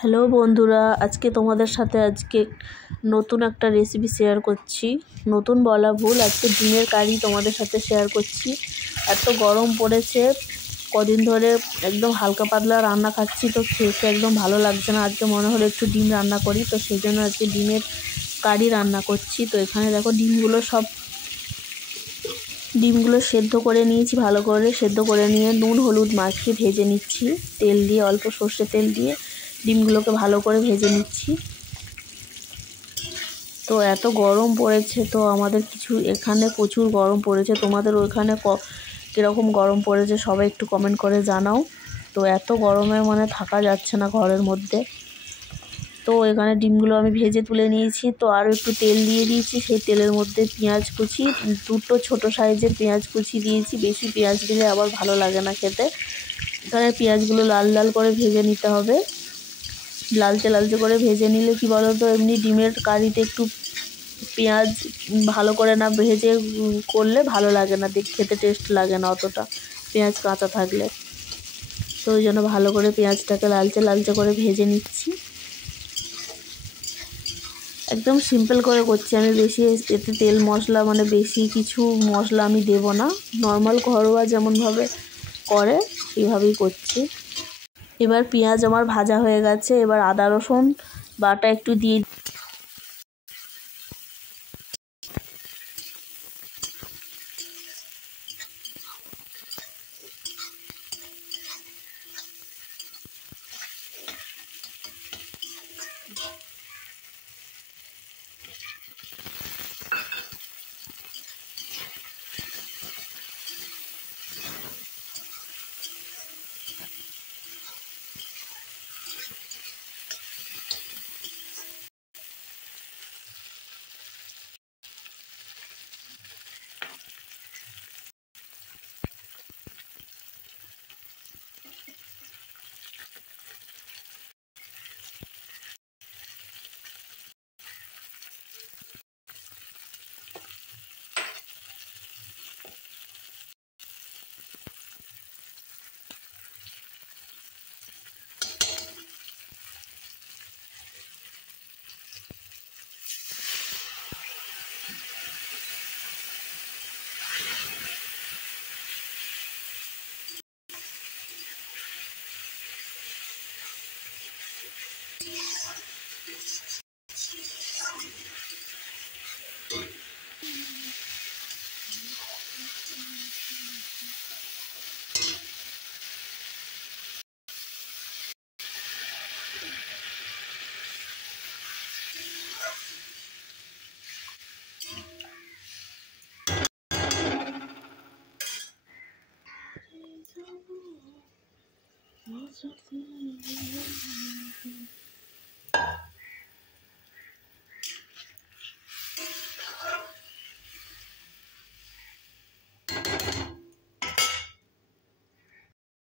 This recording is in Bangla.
হ্যালো বন্ধুরা, আজকে তোমাদের সাথে নতুন একটা রেসিপি শেয়ার করছি। নতুন বলা ভুল, আজকে ডিমের কারি তোমাদের সাথে শেয়ার করছি। এত গরম পড়েছে, কদিন ধরে একদম হালকা পাতলা রান্না খাচ্ছি, তো খেতে একদম ভালো লাগছে না। আজকে মনে হলো একটু ডিম রান্না করি, তো সেই জন্য আজকে ডিমের কারি রান্না করছি। তো এখানে দেখো ডিমগুলো সেদ্ধ করে নিয়েছি, ভালো করে সেদ্ধ করে নিয়ে নুন হলুদ মাখিয়ে ভেজে নিচ্ছি। তেল দিয়ে, অল্প সর্ষে তেল দিয়ে ডিমগুলোকে ভালো করে ভেজে নিচ্ছি। তো এত গরম পড়েছে, তো আমাদের এখানে প্রচুর গরম পড়েছে। তোমাদের ওইখানে কীরকম গরম পড়েছে সবাই একটু কমেন্ট করে জানাও। তো এত গরমে থাকা যাচ্ছে না ঘরের মধ্যে। তো এখানে ডিমগুলো আমি ভেজে তুলে নিয়েছি। তো আরও একটু তেল দিয়ে দিয়েছি, সেই তেলের মধ্যে পেঁয়াজ কুচি, দুটো ছোটো সাইজের পেঁয়াজ কুচি দিয়েছি। বেশি পেঁয়াজ দিলে আবার ভালো লাগে না খেতে। এখানে পেঁয়াজগুলো লাল লাল করে ভেজে নিতে হবে। লালচে লালচে করে ভেজে নিলে কি বলো তো, এমনি ডিমের কারিতে একটু পেঁয়াজ ভালো করে না ভেজে করলে ভালো লাগে না, খেতে টেস্ট লাগে না অতটা পেঁয়াজ কাঁচা থাকলে। তো ওই জন্য ভালো করে পেঁয়াজটাকে লালচে লালচে করে ভেজে নিচ্ছি। একদম সিম্পল করে করছি আমি, বেশি এতে তেল মশলা বেশি কিছু মশলা আমি দেব না। নর্মাল ঘরোয়া যেমনভাবে করে সেইভাবেই করছি। এবার পেঁয়াজ আমার ভাজা হয়ে গেছে, এবার আদা রসুন বাটা একটু দিয়ে